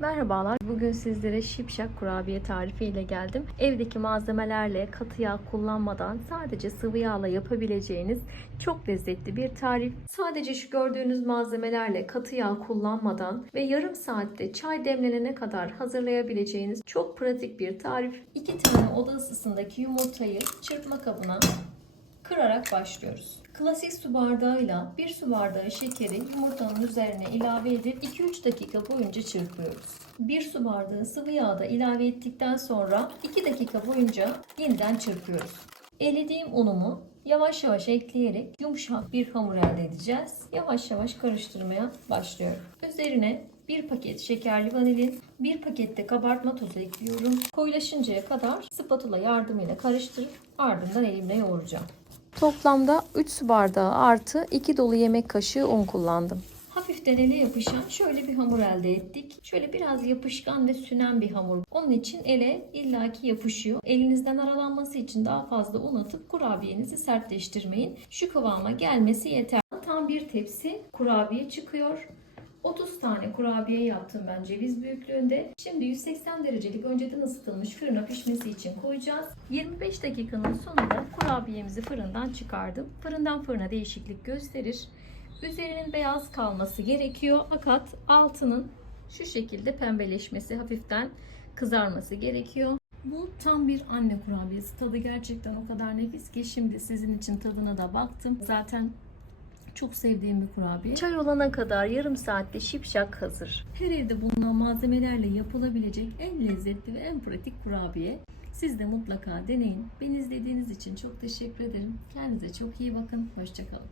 Merhabalar. Bugün sizlere şipşak kurabiye tarifi ile geldim. Evdeki malzemelerle katı yağ kullanmadan sadece sıvı yağla yapabileceğiniz çok lezzetli bir tarif. Sadece şu gördüğünüz malzemelerle katı yağ kullanmadan ve yarım saatte çay demlenene kadar hazırlayabileceğiniz çok pratik bir tarif. 2 tane oda ısısındaki yumurtayı çırpma kabına kırarak başlıyoruz. Klasik su bardağıyla 1 su bardağı şekeri yumurtanın üzerine ilave edip 2-3 dakika boyunca çırpıyoruz. 1 su bardağı sıvı yağ da ilave ettikten sonra 2 dakika boyunca yeniden çırpıyoruz. Elediğim unumu yavaş yavaş ekleyerek yumuşak bir hamur elde edeceğiz. Yavaş yavaş karıştırmaya başlıyorum. Üzerine bir paket şekerli vanilin, bir pakette kabartma tozu ekliyorum. Koyulaşıncaya kadar spatula yardımıyla karıştırıp ardından elimle yoğuracağım. Toplamda 3 su bardağı artı 2 dolu yemek kaşığı un kullandım. Hafiften ele yapışan şöyle bir hamur elde ettik. Şöyle biraz yapışkan ve sünen bir hamur. Onun için ele illaki yapışıyor. Elinizden aralanması için daha fazla un atıp kurabiyenizi sertleştirmeyin. Şu kıvama gelmesi yeter. Tam bir tepsi kurabiye çıkıyor. 30 tane kurabiye yaptım ben ceviz büyüklüğünde. Şimdi 180 derecelik önceden ısıtılmış fırına pişmesi için koyacağız. 25 dakikanın sonunda kurabiyemizi fırından çıkardım. Fırından fırına değişiklik gösterir. Üzerinin beyaz kalması gerekiyor fakat altının şu şekilde pembeleşmesi, hafiften kızarması gerekiyor. Bu tam bir anne kurabiyesi. Tadı gerçekten o kadar nefis ki şimdi sizin için tadına da baktım. Zaten çok sevdiğim bir kurabiye. Çay olana kadar yarım saatte şipşak hazır. Her evde bulunan malzemelerle yapılabilecek en lezzetli ve en pratik kurabiye. Siz de mutlaka deneyin. Beni izlediğiniz için çok teşekkür ederim. Kendinize çok iyi bakın. Hoşçakalın.